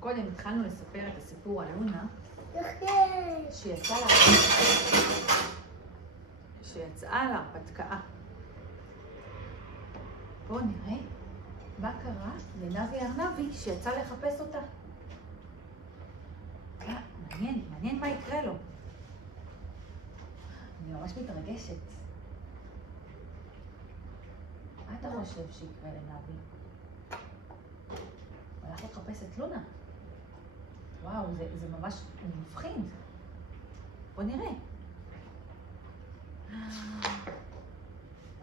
קודם התחלנו לספר את הסיפור על לונה, שיצאה להרפתקה. בואו נראה מה קרה לנבי ארנבי שיצא לחפש אותה. מעניין מה יקרה לו. אני ממש מתרגשת. מה אתה חושב שיקרה לנבי? הוא הלך לחפש את לונה. וואו, זה ממש מפחיד. בוא נראה.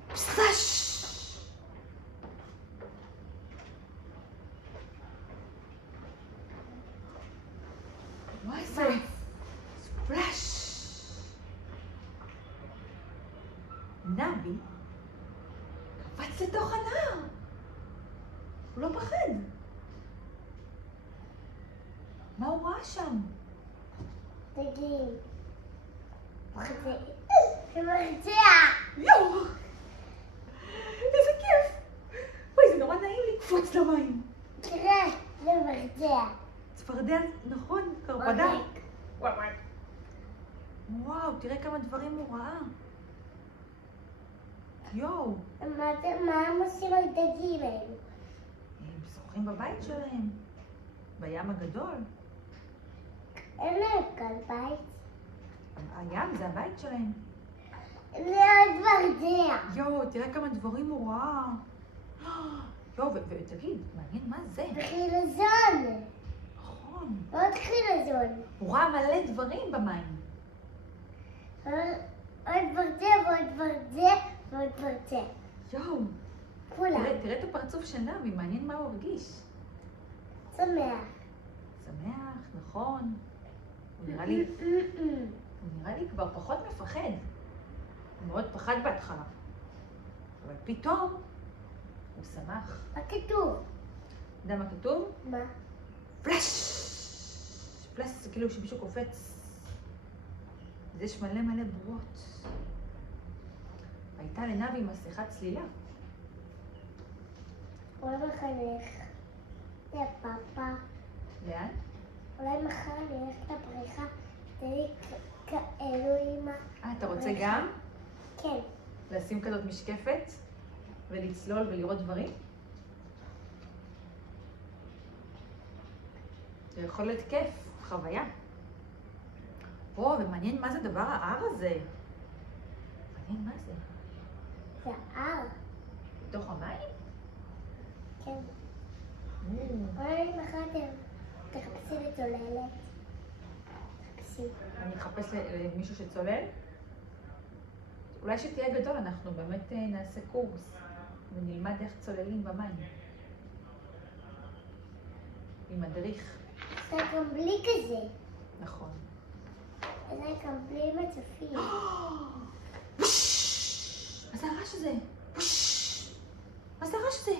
פסש! מה זה? ספלש! נבי קפץ לתוך הנהר. הוא לא פחד. מה הוא ראה שם? דגים. זה מרצע. יואו! איזה כיף! וואי, זה נורא נעים לקפוץ למים. תראה, זה מרצע. צפרדע, נכון, קרפדה. וואו, תראה כמה דברים הוא ראה. יואו. מה הם עושים על דגים האלו? הם שוחים בבית שלהם, בים הגדול. אין להם כאן בית. הים זה הבית שלהם. זה עוד מרצע. יואו, תראה כמה דברים הוא ראה. יואו, ותגיד, מעניין מה זה? חילזון. נכון. עוד חילזון. הוא ראה מלא דברים במים. עוד מרצע ועוד מרצע ועוד מרצע. יואו. כולם. תראה את הפרצוף של נבי, מעניין מה הוא הרגיש. שמח. שמח, נכון. הוא נראה לי כבר פחות מפחד. הוא מאוד פחד בהתחלה. אבל פתאום הוא שמח. מה כתוב? אתה יודע מה כתוב? מה? פלש! פלש זה כאילו שמישהו קופץ. אז יש מלא בורות. הייתה לנבי מסכת צלילה. אולי מחנך. לפאפה. לאן? אולי מחר אני הולכת לבריכה. תן לי כאלו אימא. אתה רוצה גם? כן. לשים כזאת משקפת ולצלול ולראות דברים? זה יכול להיות כיף, חוויה. ומעניין מה זה דבר ההר הזה. מעניין מה זה. זה הר. בתוך המים? כן. אולי מחר תחפשי לצוללת. תחפשי. אני אחפש למישהו שצולל? אולי שתהיה גדול, אנחנו באמת נעשה קורס ונלמד איך צוללים במים. עם מדריך. זה גם בלי כזה. נכון. זה גם בלי מצופים. מה זה הרעש הזה? מה זה הרעש הזה?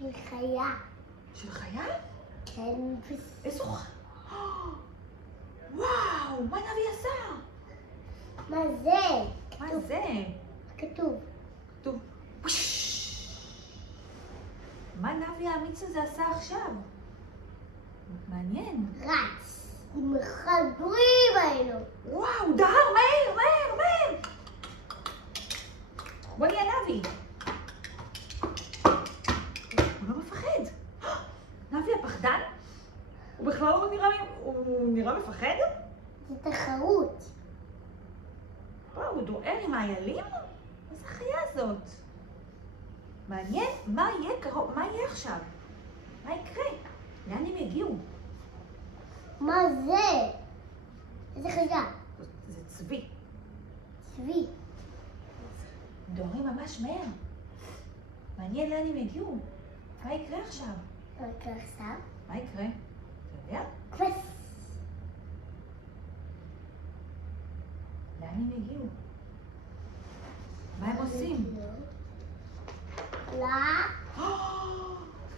עם חיה. של חיה? כן. איזו חיה? וואו, מה נבי עשה? מה זה? מה זה? כתוב. כתוב. מה נבי האמיץ הזה עשה עכשיו? מעניין. רץ. עם החדרים האלו. וואו, דהר, מהר. בוא נהיה נבי. הוא לא מפחד. נבי הפחדן? הוא בכלל לא נראה מפחד? זה תחרות. וואו, הוא דואר עם האיילים? מה זה החיה הזאת? מעניין מה יהיה קרוב, מה יהיה עכשיו? מה יקרה? לאן הם יגיעו? מה זה? איזה חיה? זה צבי. צבי. דוהרים ממש מהר. מעניין לאן הם יגיעו. מה יקרה עכשיו? לא יקרה עכשיו. מה יקרה? אתה יודע? קפץ. לאן הם יגיעו? מה הם עושים? לא.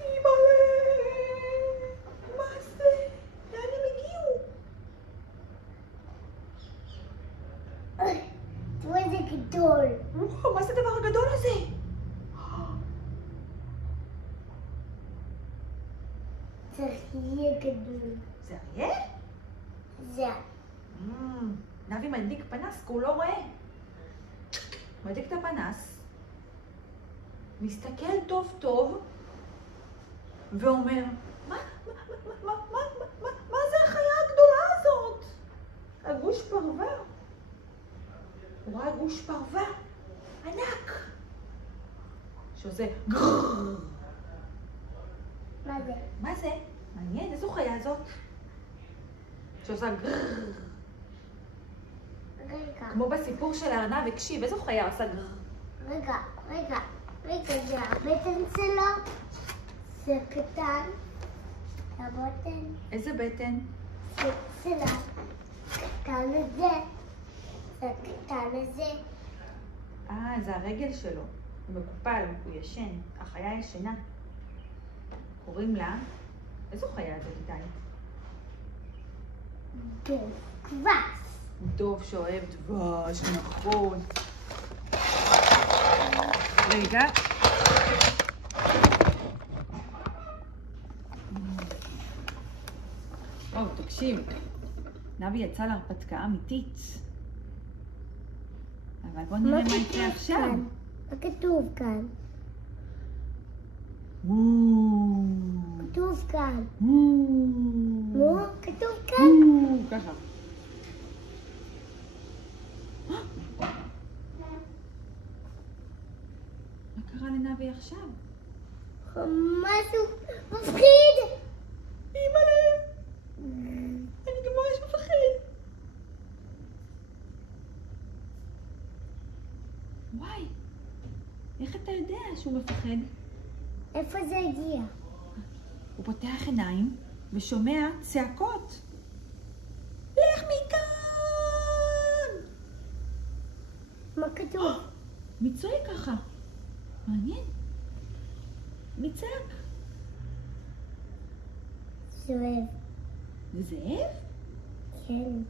אימא'לה! מה זה? לאן הם הגיעו? תראו איזה גדול. וואו, מה זה הדבר הגדול הזה? צריך יהיה גדול. זה אריה? זה. נבי מדליק פנס כי הוא לא רואה. מדליק את הפנס, מסתכל טוב טוב, ואומר, מה זה החיה הגדולה הזאת? הגוש פרווה. הוא רואה גוש פרווה ענק, שעושה גרררר. מה זה? מה זה? מעניין, איזו חיה זאת? שעושה גרררר. רגע. כמו בסיפור של הארנב, הקשיב, איזו חיה עושה גרררר? רגע, זה הבטן שלו? זה קטן? הבטן? איזה בטן? זה שלה. קטן לזה. זה קטן לזה. זה הרגל שלו. הוא מקופל, הוא ישן. החיה ישנה. קוראים לה... איזו חיה זאת איתי? דוב. כבש. דוב שאוהב דבש, נכון. רגע. תקשיב. נבי יצא להרפתקה אמיתית. אבל בוא נראה מה יקרה עכשיו. מה כתוב כאן? כתוב כאן. כתוב כאן? ככה. מה קרה לנבי עכשיו? משהו מפחיד. אימא'לה. אני גם ממש מפחד. וואי, איך אתה יודע שהוא מפחד? איפה זה הגיע? הוא פותח עיניים ושומע צעקות. לך מכאן! מה כתוב? מי צועק ככה? מעניין. מי צעק? זאב. זה זאב? כן.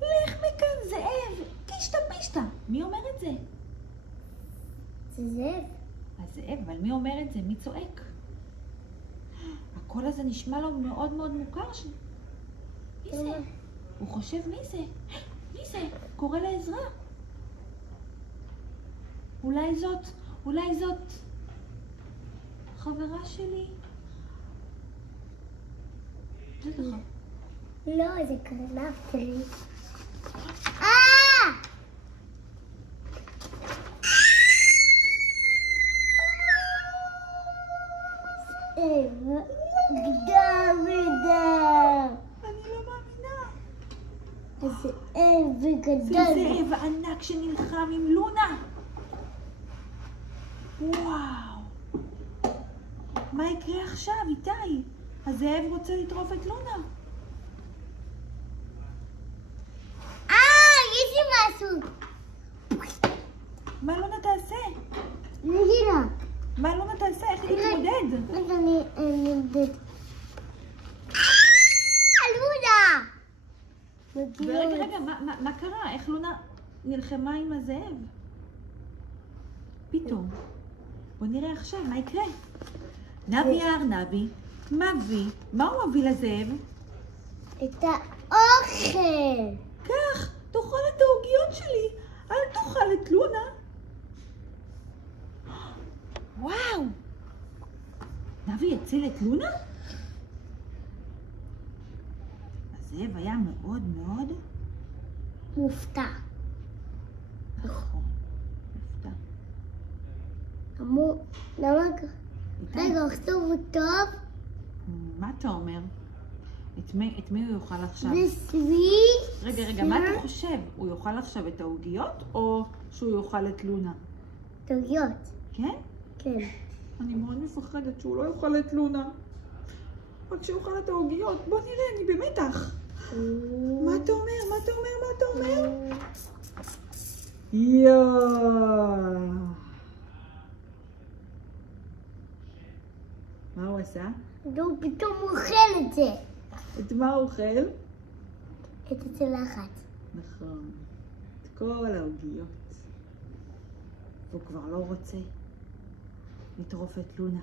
לך מכאן זאב! קישטה פישטה! מי אומר את זה? זה זאב. הזאב, אבל מי אומר את זה? מי צועק? הקול הזה נשמע לו מאוד מאוד מוכר. מי זה? הוא חושב מי זה? מי זה? קורא לעזרה. אולי זאת חברה שלי. לא, זה קרנף שלי. גדול ודר. אני לא מאמינה. זאב וגדול. זה זאב ענק שנלחם עם לונה. וואו. מה יקרה עכשיו, איתי? הזאב רוצה לטרוף את לונה. יש לי משהו. מה לונה תעשה? נגילה. מה לונה תעשה? איך היא תתמודד? רגע, אני נמדד. לונה! רגע, מה קרה? איך לונה נלחמה עם הזאב? פתאום. בוא נראה עכשיו, מה יקרה? נבי הארנבי מביא, מה הוא מביא לזאב? את האוכל. קח, תאכל את העוגיות שלי, אל תאכל את לונה. וואו! נבי הציל את לונה? הזאב היה מאוד מאוד מופתע. נכון, מופתע. אמרו, למה? רגע, כתוב הוא טוב. מה אתה אומר? את מי הוא יאכל עכשיו? וסבי. רגע, מה אתה חושב? הוא יאכל עכשיו את העוגיות או שהוא יאכל את לונה? טעויות. כן? כן. אני מאוד מפחדת שהוא לא יאכל את לונה. רק שהוא יאכל את העוגיות. בוא נראה, אני במתח. מה אתה אומר? יואו. מה הוא עשה? הוא פתאום אוכל את זה. את מה הוא אוכל? את הצלחת. נכון. את כל העוגיות. והוא כבר לא רוצה לטרוף את לונה.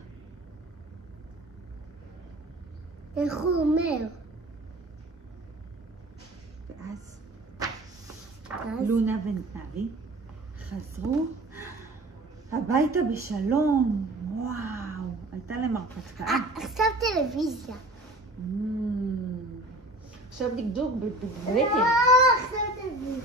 איך הוא אומר? ואז לונה ונבי חזרו הביתה בשלום. וואו, הייתה להם הרפתקה. עכשיו טלוויזיה. עכשיו דקדוק בבטן. עכשיו טלוויזיה.